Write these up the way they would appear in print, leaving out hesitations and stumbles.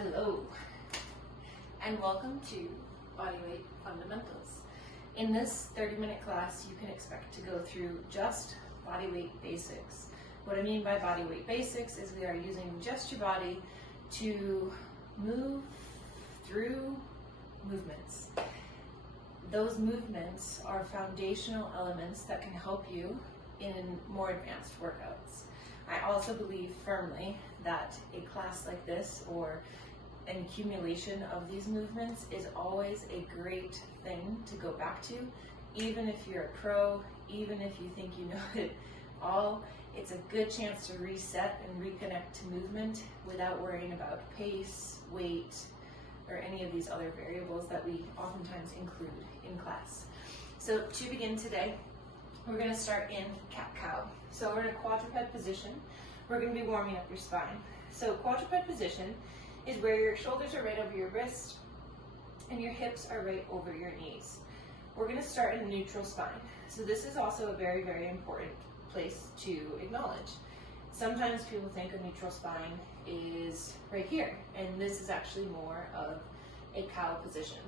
Hello, and welcome to Bodyweight Fundamentals. In this 30-minute class, you can expect to go through just bodyweight basics. What I mean by bodyweight basics is we are using just your body to move through movements. Those movements are foundational elements that can help you in more advanced workouts. I also believe firmly that a class like this or an accumulation of these movements is always a great thing to go back to. Even if you're a pro, even if you think you know it all, it's a good chance to reset and reconnect to movement without worrying about pace, weight, or any of these other variables that we oftentimes include in class. So to begin today, we're going to start in cat-cow. So we're in a quadruped position. We're going to be warming up your spine. So quadruped position is where your shoulders are right over your wrist and your hips are right over your knees. We're going to start in a neutral spine. So this is also a very, very important place to acknowledge. Sometimes people think a neutral spine is right here, and this is actually more of a cow position.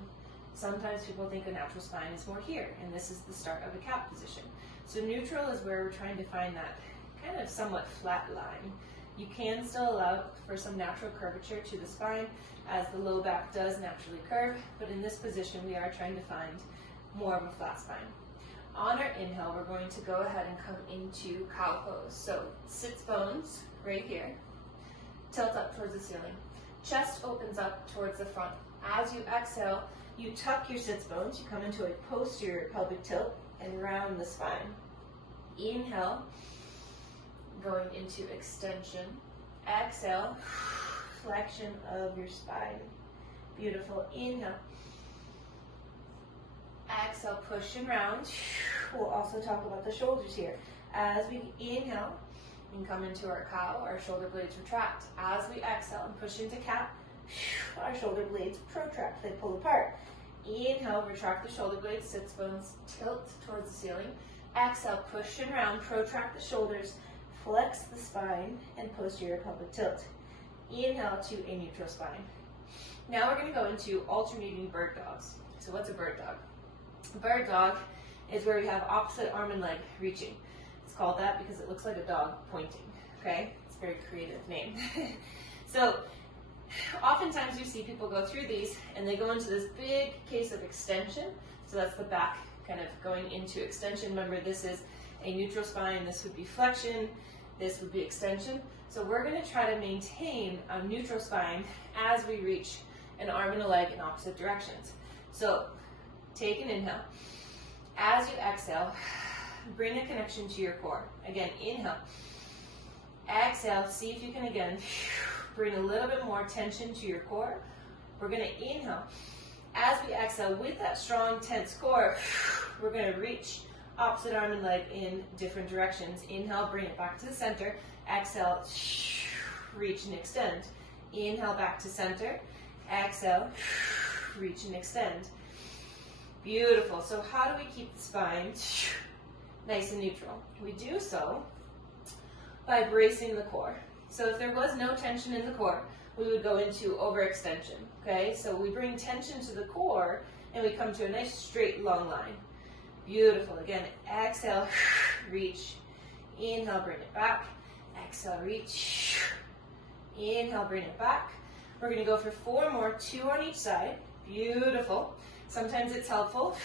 Sometimes people think a natural spine is more here, and this is the start of a cat position. So neutral is where we're trying to find that kind of somewhat flat line. You can still allow for some natural curvature to the spine as the low back does naturally curve, but in this position we are trying to find more of a flat spine. On our inhale, we're going to go ahead and come into cow pose. So sits bones right here, tilt up towards the ceiling. Chest opens up towards the front. As you exhale, you tuck your sits bones, you come into a posterior pelvic tilt and round the spine. Inhale, going into extension. Exhale, flexion of your spine. Beautiful. Inhale. Exhale, push and round. We'll also talk about the shoulders here. As we inhale and come into our cow, our shoulder blades retract. As we exhale and push into cat, our shoulder blades protract, they pull apart. Inhale, retract the shoulder blades, sits bones, tilt towards the ceiling. Exhale, push and round, protract the shoulders, flex the spine, and posterior pelvic tilt. Inhale to a neutral spine. Now we're going to go into alternating bird dogs. So what's a bird dog? A bird dog is where we have opposite arm and leg reaching. It's called that because it looks like a dog pointing, okay? It's a very creative name. So oftentimes you see people go through these and they go into this big case of extension. So that's the back kind of going into extension. Remember, this is a neutral spine. This would be flexion. This would be extension. So we're going to try to maintain a neutral spine as we reach an arm and a leg in opposite directions. So take an inhale. As you exhale, bring a connection to your core. Again, inhale. Exhale, see if you can again bring a little bit more tension to your core. We're going to inhale. As we exhale, with that strong, tense core, we're going to reach opposite arm and leg in different directions. Inhale, bring it back to the center. Exhale, reach and extend. Inhale, back to center. Exhale, reach and extend. Beautiful. So how do we keep the spine nice and neutral? We do so by bracing the core. So if there was no tension in the core, we would go into overextension, okay? So we bring tension to the core and we come to a nice straight long line. Beautiful. Again, exhale, reach. Inhale, bring it back. Exhale, reach. Inhale, bring it back. We're going to go for 4 more, 2 on each side. Beautiful. Sometimes it's helpful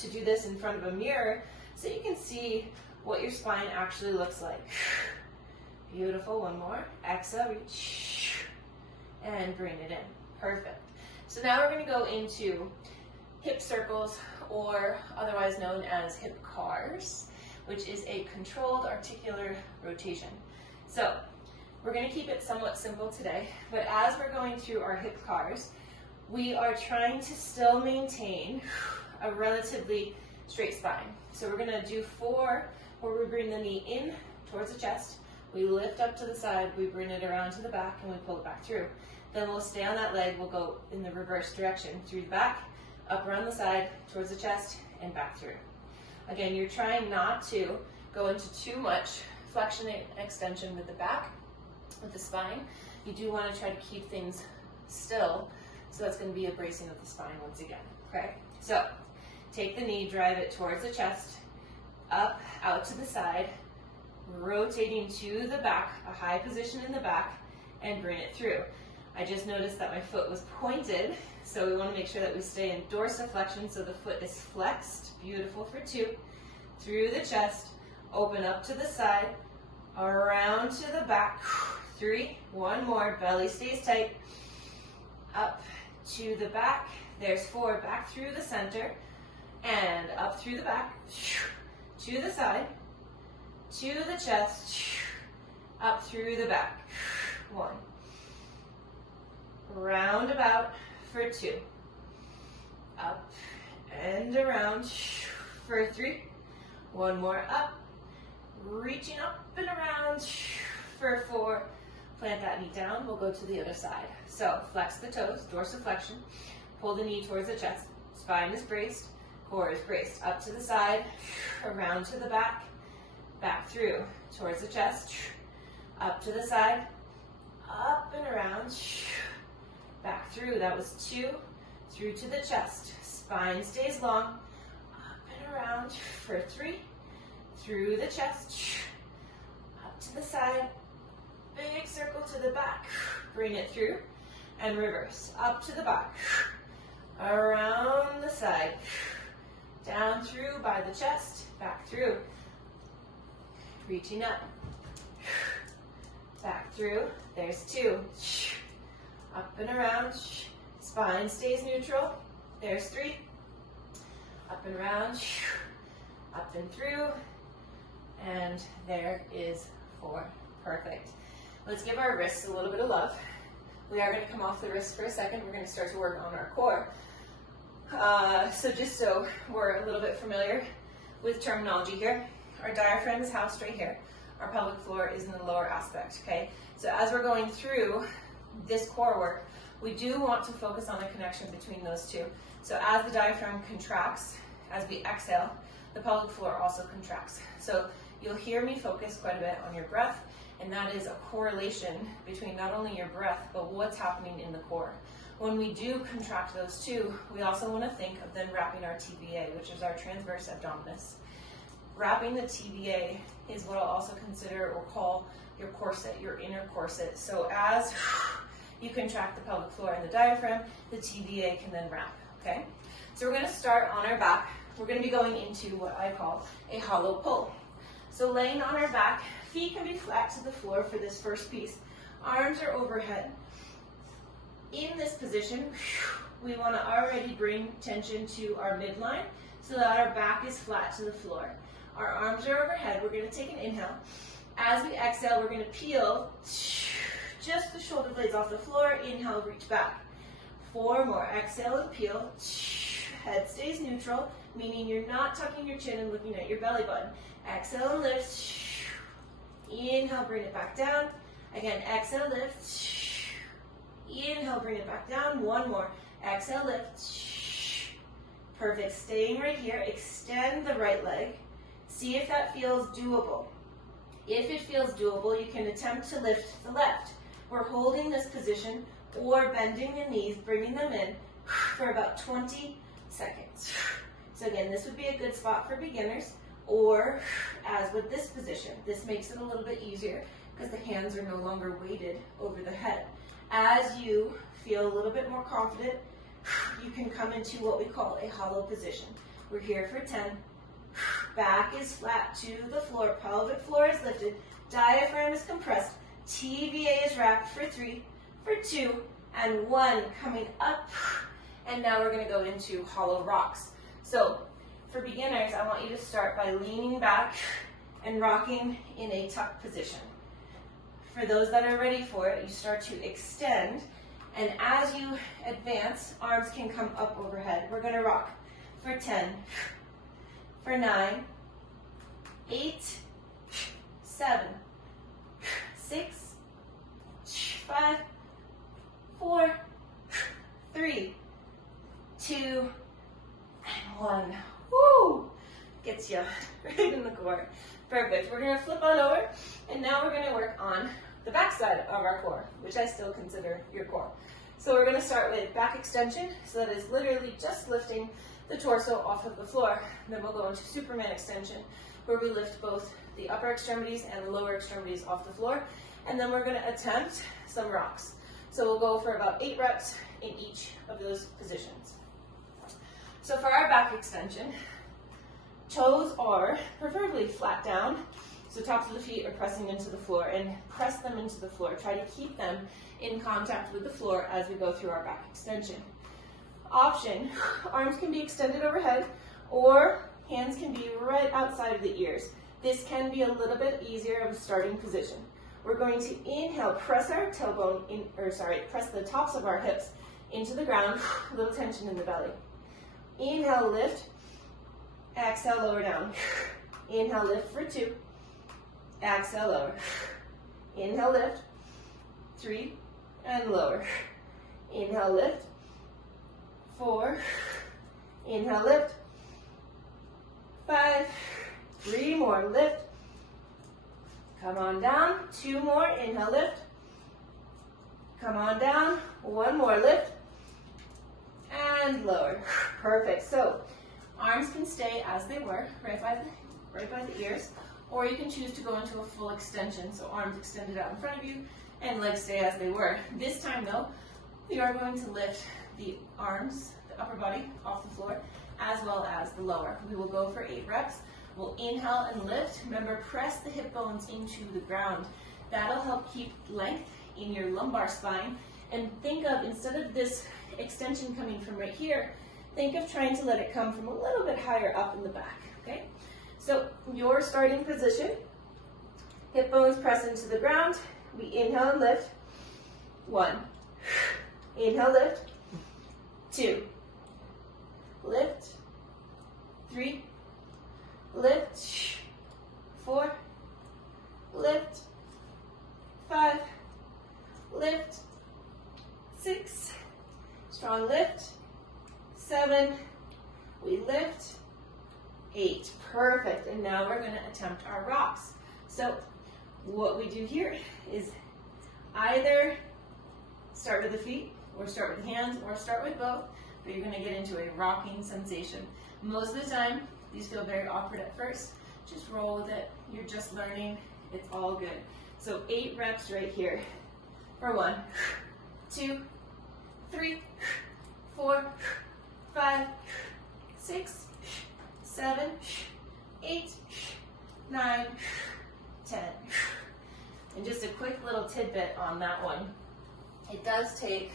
to do this in front of a mirror so you can see what your spine actually looks like. Beautiful. 1 more. Exhale, reach, and bring it in. Perfect. So now we're going to go into hip circles, or otherwise known as hip cars, which is a controlled articular rotation. So we're going to keep it somewhat simple today, but as we're going through our hip cars, we are trying to still maintain a relatively straight spine. So we're going to do 4 where we bring the knee in towards the chest, we lift up to the side, we bring it around to the back, and we pull it back through. Then we'll stay on that leg, we'll go in the reverse direction, through the back, up around the side, towards the chest, and back through. Again, you're trying not to go into too much flexion and extension with the back, with the spine. You do want to try to keep things still. So that's going to be a bracing of the spine once again, okay? So take the knee, drive it towards the chest, up, out to the side, rotating to the back, a high position in the back, and bring it through. I just noticed that my foot was pointed, so we want to make sure that we stay in dorsiflexion so the foot is flexed. Beautiful for 2. Through the chest, open up to the side, around to the back. 3, 1 more, belly stays tight. Up to the back, there's 4, back through the center, and up through the back, to the side, to the chest, up through the back. 1. Round about for 2. Up and around for 3. 1 more up, reaching up and around for 4. Plant that knee down, we'll go to the other side. So flex the toes, dorsiflexion, pull the knee towards the chest, spine is braced, core is braced. Up to the side, around to the back, back through, towards the chest, up to the side, up and around, back through. That was 2, through to the chest, spine stays long, up and around for 3, through the chest, up to the side, big circle to the back, bring it through, and reverse. Up to the back, around the side, down through by the chest, back through, reaching up, back through, there's 2, up and around, spine stays neutral, there's 3, up and around, up and through, and there is 4. Perfect. Let's give our wrists a little bit of love. We are going to come off the wrists for a second. We're going to start to work on our core. So just so we're a little bit familiar with terminology here, our diaphragm is housed right here. Our pelvic floor is in the lower aspect, okay? So as we're going through this core work, we do want to focus on a connection between those two. So as the diaphragm contracts, as we exhale, the pelvic floor also contracts. So you'll hear me focus quite a bit on your breath, and that is a correlation between not only your breath, but what's happening in the core. When we do contract those two, we also want to think of then wrapping our TVA, which is our transverse abdominis. Wrapping the TVA is what I'll also consider or call your corset, your inner corset. So as you contract the pelvic floor and the diaphragm, the TVA can then wrap, okay? So we're going to start on our back. We're going to be going into what I call a hollow pull. So laying on our back, feet can be flat to the floor for this first piece. Arms are overhead. In this position, we want to already bring tension to our midline so that our back is flat to the floor. Our arms are overhead. We're going to take an inhale. As we exhale, we're going to peel just the shoulder blades off the floor. Inhale, reach back. 4 more. Exhale and peel. Head stays neutral, meaning you're not tucking your chin and looking at your belly button. Exhale and lift. Inhale, bring it back down. Again, exhale, lift. Inhale, bring it back down. 1 more. Exhale, lift. Perfect. Staying right here. Extend the right leg. See if that feels doable. If it feels doable, you can attempt to lift the left. We're holding this position or bending the knees, bringing them in for about 20 seconds. So again, this would be a good spot for beginners, or as with this position, this makes it a little bit easier because the hands are no longer weighted over the head. As you feel a little bit more confident, you can come into what we call a hollow position. We're here for 10. Back is flat to the floor, pelvic floor is lifted, diaphragm is compressed, TVA is wrapped for 3, for 2, and 1. Coming up, and now we're going to go into hollow rocks. So for beginners, I want you to start by leaning back and rocking in a tuck position. For those that are ready for it, you start to extend, and as you advance, arms can come up overhead. We're going to rock for 10, for 9, 8, 7, 6, 5, 4, 3, 2, and 1. Woo! Gets you right in the core. Perfect. We're going to flip on over, and now we're going to work on the back side of our core, which I still consider your core. So we're going to start with back extension. So that is literally just lifting the torso off of the floor. Then we'll go into Superman extension, where we lift both the upper extremities and the lower extremities off the floor. And then we're going to attempt some rocks. So we'll go for about 8 reps in each of those positions. So for our back extension, toes are preferably flat down. So tops of the feet are pressing into the floor, and press them into the floor. Try to keep them in contact with the floor as we go through our back extension. Option, arms can be extended overhead or hands can be right outside of the ears. This can be a little bit easier of a starting position. We're going to inhale, press our tailbone in, press the tops of our hips into the ground, a little tension in the belly. Inhale, lift, exhale, lower down. Inhale, lift for 2, exhale, lower. Inhale, lift, 3, and lower. Inhale, lift, 4, inhale, lift, 5, 3 more, lift, come on down, 2 more, inhale, lift, come on down, 1 more, lift, and lower. Perfect. So arms can stay as they were, right by the ears, or you can choose to go into a full extension, so arms extended out in front of you and legs stay as they were. This time though, we are going to lift the arms, the upper body off the floor, as well as the lower. We will go for 8 reps. We'll inhale and lift. Remember, press the hip bones into the ground. That'll help keep length in your lumbar spine. And think of, instead of this extension coming from right here, think of trying to let it come from a little bit higher up in the back, okay? So your starting position, hip bones press into the ground. We inhale and lift. 1. Inhale, lift. 2. Lift. 3. Lift. 4. Lift. 5. Lift. 6. Strong lift. 7. We lift. 8. Perfect. And now we're going to attempt our rocks. So what we do here is either start with the feet, or start with the hands, or start with both, but you're going to get into a rocking sensation. Most of the time, these feel very awkward at first. Just roll with it. You're just learning. It's all good. So 8 reps right here. For 1, 2, 3, 4, 5, 6, 7, 8, 9, 10. And just a quick little tidbit on that one. It does take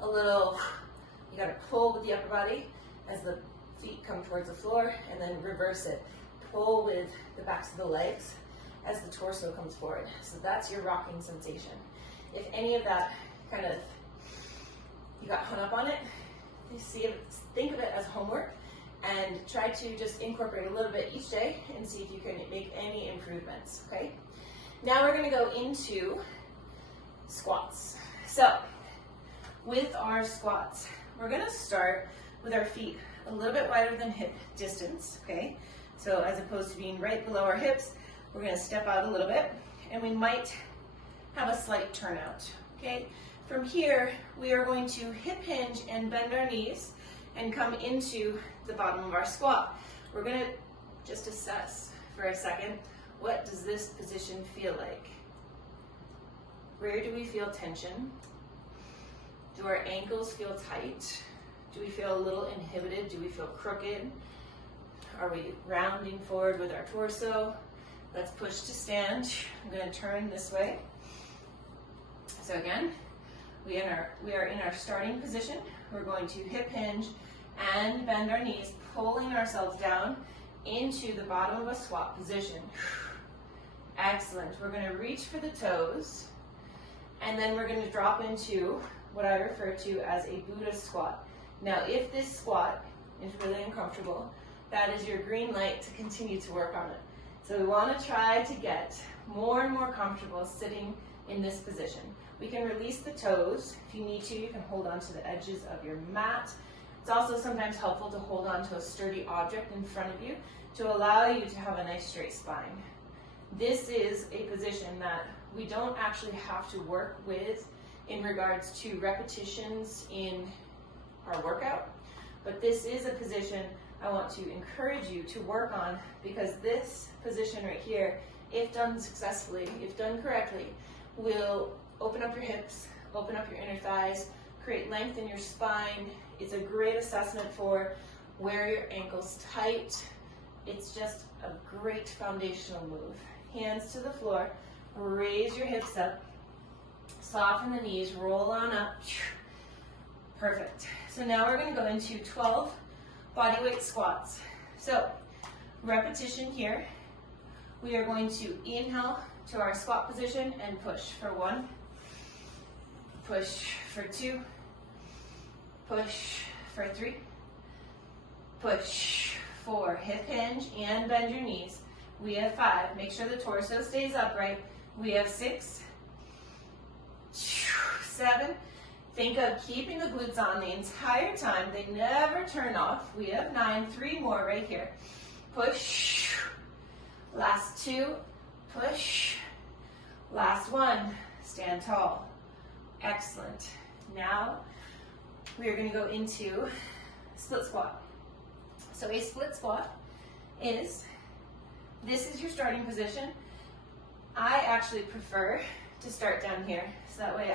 a little, you gotta pull with the upper body as the feet come towards the floor, and then reverse it. Pull with the backs of the legs as the torso comes forward. So that's your rocking sensation. If any of that kind of, you got hung up on it, think of it as homework and try to just incorporate a little bit each day and see if you can make any improvements, okay? Now we're gonna go into squats. So with our squats, we're gonna start with our feet a little bit wider than hip distance, okay? So as opposed to being right below our hips, we're gonna step out a little bit, and we might have a slight turnout, okay? From here, we are going to hip hinge and bend our knees and come into the bottom of our squat. We're gonna just assess for a second, what does this position feel like? Where do we feel tension? Do our ankles feel tight? Do we feel a little inhibited? Do we feel crooked? Are we rounding forward with our torso? Let's push to stand. I'm going to turn this way. So again, we are in our starting position. We're going to hip hinge and bend our knees, pulling ourselves down into the bottom of a squat position. Excellent. We're going to reach for the toes, and then we're going to drop into what I refer to as a Buddha squat. Now, if this squat is really uncomfortable, that is your green light to continue to work on it. So we want to try to get more and more comfortable sitting in this position. We can release the toes. If you need to, you can hold on to the edges of your mat. It's also sometimes helpful to hold on to a sturdy object in front of you to allow you to have a nice straight spine. This is a position that we don't actually have to work with in regards to repetitions in our workout, but this is a position I want to encourage you to work on, because this position right here, if done successfully, if done correctly, will open up your hips, open up your inner thighs, create length in your spine. It's a great assessment for where your ankle's tight. It's just a great foundational move. Hands to the floor, raise your hips up, soften the knees, roll on up. Perfect. So now we're going to go into 12 bodyweight squats. So repetition here. We are going to inhale to our squat position and push for 1, push for 2, push for 3, push 4, hip hinge and bend your knees. We have 5, make sure the torso stays upright. We have 6, 7, think of keeping the glutes on the entire time. They never turn off. We have 9, 3 more right here. Push, last 2, push, last 1, stand tall. Excellent. Now we are going to go into split squat. So a split squat is, this is your starting position. I actually prefer to start down here, so that way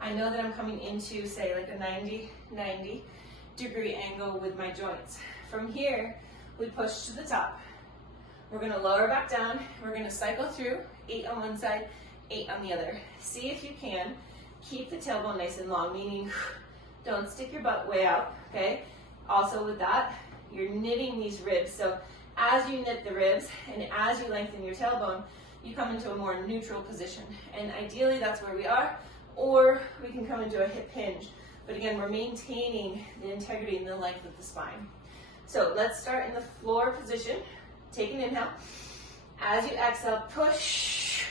I know that I'm coming into, say, like a 90 degree angle with my joints. From here, we push to the top. We're going to lower back down. We're going to cycle through, 8 on one side, 8 on the other. See if you can keep the tailbone nice and long, meaning don't stick your butt way out, okay? Also with that, you're knitting these ribs. So as you knit the ribs and as you lengthen your tailbone, you come into a more neutral position. And ideally that's where we are, or we can come into a hip hinge. But again, we're maintaining the integrity and the length of the spine. So let's start in the floor position. Take an inhale. As you exhale, push.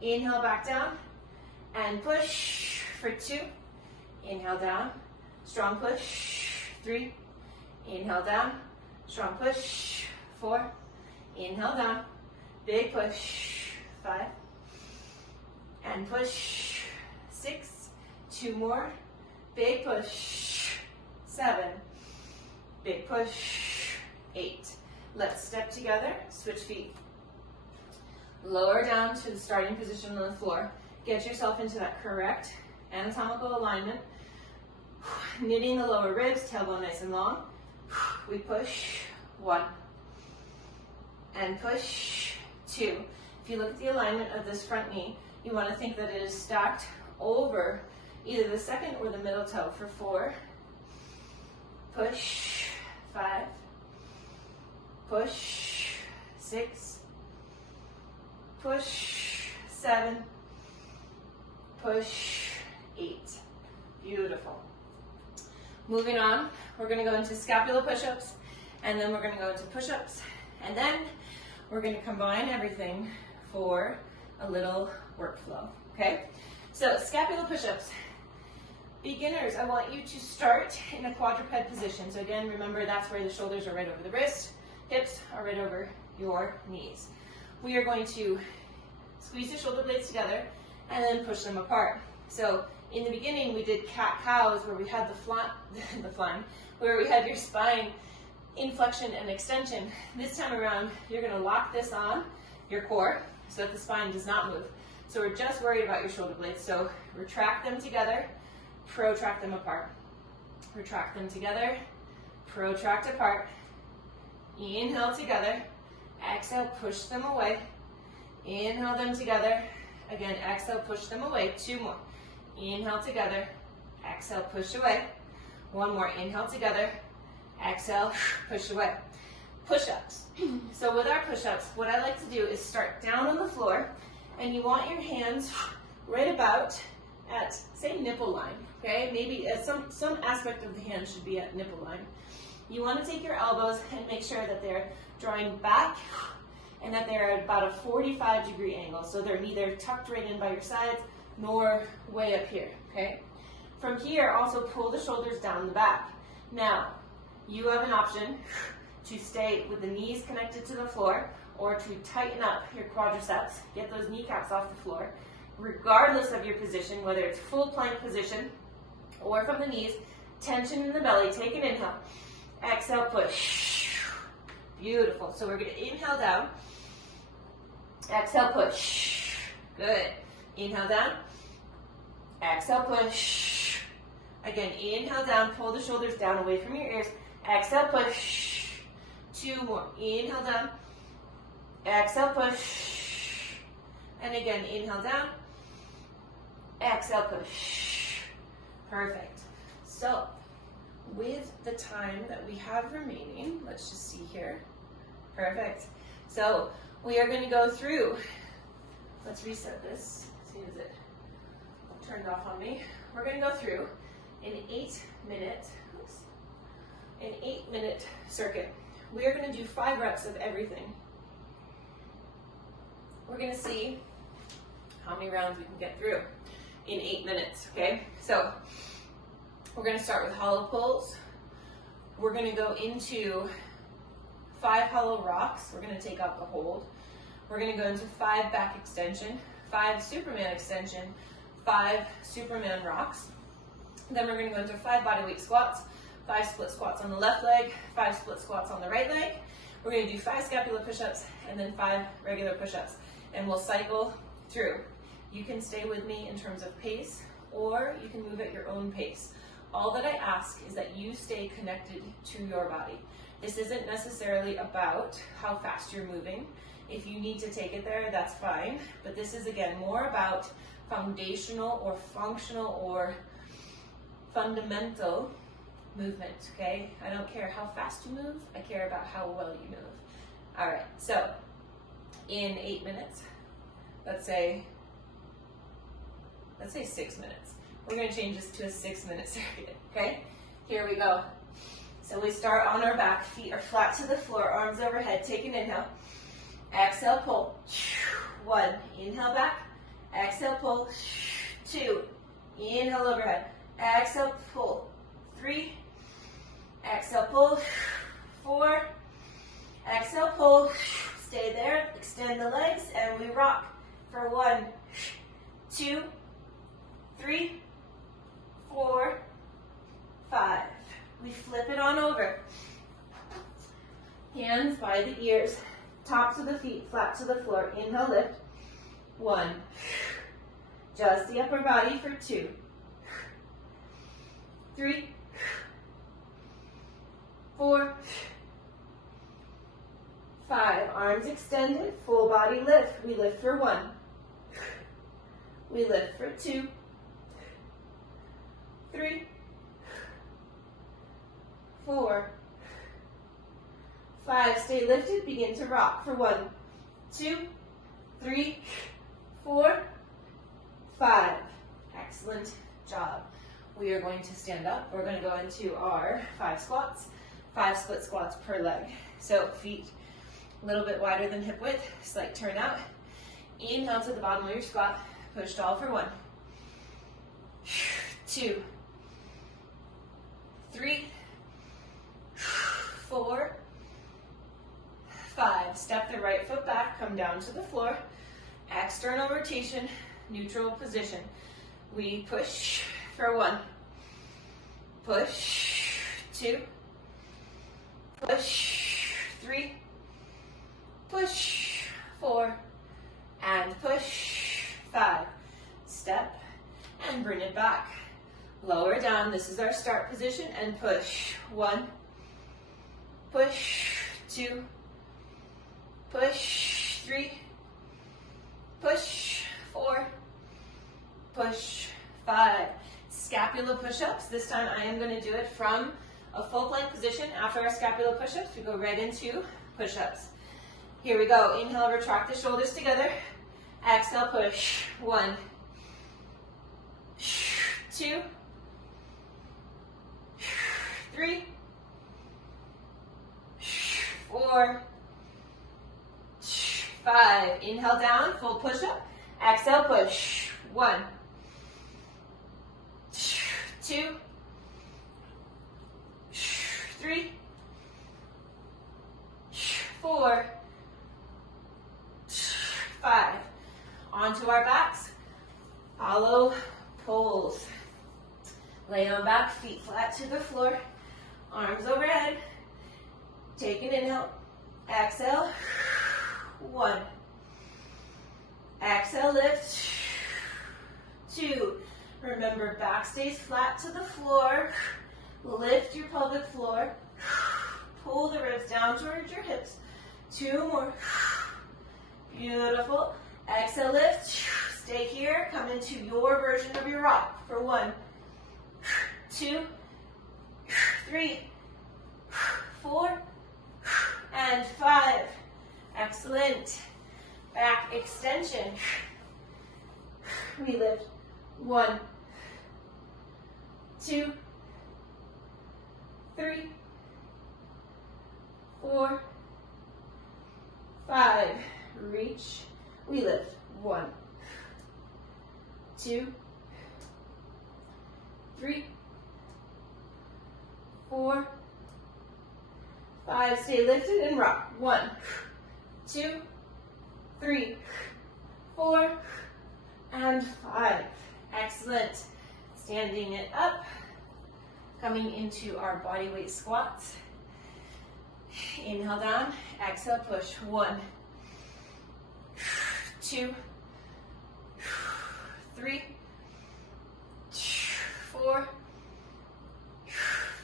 Inhale back down and push for 2. Inhale down, strong push, 3. Inhale down, strong push, 4. Inhale down, big push, 5. And push, 6. 2 more, big push, 7. Big push, 8. Let's step together, switch feet. Lower down to the starting position on the floor. Get yourself into that correct anatomical alignment. Knitting the lower ribs, tailbone nice and long. We push, 1. And push, 2. If you look at the alignment of this front knee, you want to think that it is stacked over either the second or the middle toe for 4. Push, 5. Push, 6. Push, 7. Push, 8. Beautiful. Moving on, we're going to go into scapula push-ups, and then we're going to go into push-ups, and then we're going to combine everything for a little workflow, okay? So scapula push-ups. Beginners, I want you to start in a quadruped position. So again, remember that's where the shoulders are right over the wrist, hips are right over your knees. We are going to squeeze the shoulder blades together and then push them apart. So in the beginning, we did cat-cows where we had where we had your spine in flexion and extension. This time around, you're going to lock this on your core so that the spine does not move. So we're just worried about your shoulder blades. So retract them together, protract them apart. Retract them together, protract apart. Inhale together, exhale, push them away. Inhale them together. Again, exhale, push them away. 2 more. Inhale together, exhale, push away. 1 more, inhale together, exhale, push away. Push-ups. So with our push-ups, what I like to do is start down on the floor, and you want your hands right about at, say, nipple line, okay? Maybe some aspect of the hand should be at nipple line. You want to take your elbows and make sure that they're drawing back and that they're at about a 45-degree angle. So they're neither tucked right in by your sides nor way up here, okay? From here, also pull the shoulders down the back. Now, you have an option to stay with the knees connected to the floor or to tighten up your quadriceps, get those kneecaps off the floor, regardless of your position, whether it's full plank position or from the knees, tension in the belly. Take an inhale. Exhale, push. Beautiful. So we're going to inhale down. Exhale, push. Good. Inhale down. Exhale, push. Again, inhale down. Pull the shoulders down away from your ears. Exhale, push. 2 more. Inhale down. Exhale, push. And again, inhale down. Exhale, push. Perfect. So, with the time that we have remaining, let's just see here. Perfect. So, we are going to go through, let's reset this. See, is it turned off on me? We're going to go through an 8-minute circuit. We are going to do 5 reps of everything. We're going to see how many rounds we can get through in 8 minutes, okay? So we're going to start with hollow pulls. We're going to go into 5 hollow rocks. We're going to take out the hold. We're going to go into 5 back extension, 5 Superman extension, 5 Superman rocks. Then we're going to go into 5 bodyweight squats, 5 split squats on the left leg, 5 split squats on the right leg. We're going to do 5 scapular push-ups and then 5 regular push-ups. And we'll cycle through. You can stay with me in terms of pace, or you can move at your own pace. All that I ask is that you stay connected to your body. This isn't necessarily about how fast you're moving. If you need to take it there, that's fine. But this is, again, more about foundational or functional or fundamental movement, okay? I don't care how fast you move, I care about how well you move. All right, so in 8 minutes, let's say 6 minutes. We're gonna change this to a 6-minute circuit, okay? Here we go. So we start on our back, feet are flat to the floor, arms overhead, take an inhale. Exhale, pull. 1, inhale back. Exhale, pull. 2, inhale overhead. Exhale, pull. 3, exhale, pull. 4, exhale, pull. Stay there, extend the legs, and we rock for 1, 2, 3, 4, 5. We flip it on over. Hands by the ears, tops of the feet, flat to the floor. Inhale, lift. 1. Just the upper body for 2. 3, 4, 5. Arms extended, full body lift. We lift for 1. We lift for 2. 3, 4, 5. Stay lifted, begin to rock for 1, 2, 3, 4, 5. Excellent job. We are going to stand up. We're going to go into our 5 squats, 5 split squats per leg. So feet a little bit wider than hip width, slight turn out. Inhale to the bottom of your squat, push tall for 1, 2, 3, 4, 5. Step the right foot back, come down to the floor. External rotation, neutral position. We push for 1, push, 2, push, 3, push, 4, and push, 5. Step and bring it back. Lower down, this is our start position, and push. 1, push, 2, push, 3, push, 4, push, 5. Scapula push-ups. This time I am going to do it from a full plank position. After our scapula push-ups, we go right into push-ups. Here we go. Inhale, retract the shoulders together. Exhale, push. 1, 2, 3, 4, 5. Inhale down, full push-up. Exhale, push. 1, 2, 3, 4, 5. Onto our backs. Lay on back, feet flat to the floor, arms overhead. Take an inhale, exhale, 1. Exhale, lift, 2. Remember, back stays flat to the floor. Lift your pelvic floor. Pull the ribs down towards your hips. 2 more. Beautiful. Exhale, lift. Stay here. Come into your version of your rock for 1, 2, 3, 4, and 5. Excellent. Back extension. We lift. 1, 2, 3, 4, 5. Reach. We lift. 1, 2, 3, 4, 5. Stay lifted and rock. 1, 2, 3, 4, and 5. Excellent. Standing it up. Coming into our body weight squats. Inhale down. Exhale, push. 1, 2, 3, 4,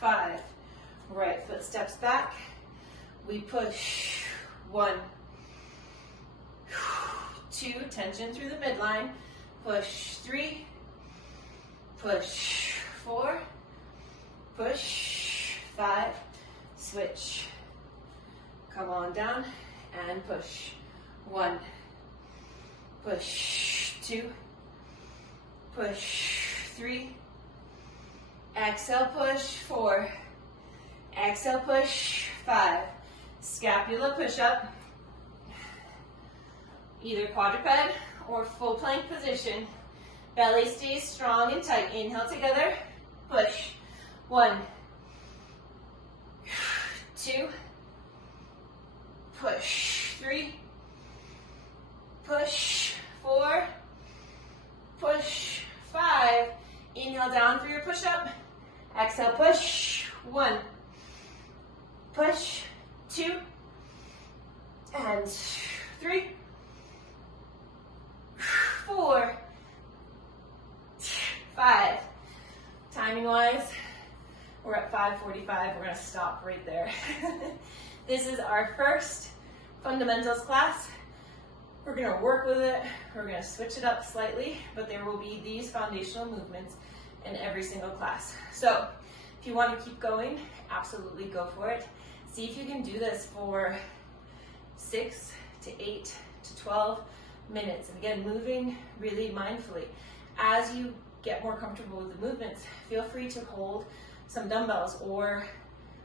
5. Right foot steps back. We push. 1, 2, tension through the midline. Push. 3, push. 4, push. 5, switch. Come on down and push. 1, push. 2, push. 3, exhale, push. 4, exhale, push. 5, scapula push-up, either quadruped or full plank position. Belly stays strong and tight. Inhale together, push. 1, 2, push. 3, push. 4, push. 5. Inhale down for your push-up. Exhale, push. 1, push. 2, and 3, 4, 5. Timing wise, we're at 5:45. We're going to stop right there. This is our first fundamentals class. We're going to work with it. We're going to switch it up slightly, but there will be these foundational movements in every single class. So if you want to keep going, absolutely go for it. See if you can do this for 6 to 8 to 12 minutes. And again, moving really mindfully. As you get more comfortable with the movements, feel free to hold some dumbbells or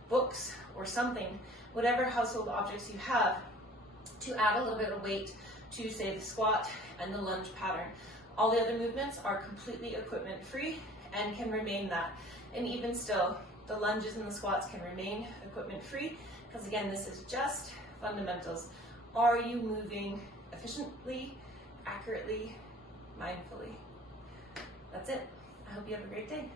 books or something, whatever household objects you have, to add a little bit of weight to, say, the squat and the lunge pattern. All the other movements are completely equipment free and can remain that. And even still, the lunges and the squats can remain equipment free, because again, this is just fundamentals. Are you moving efficiently, accurately, mindfully? That's it. I hope you have a great day.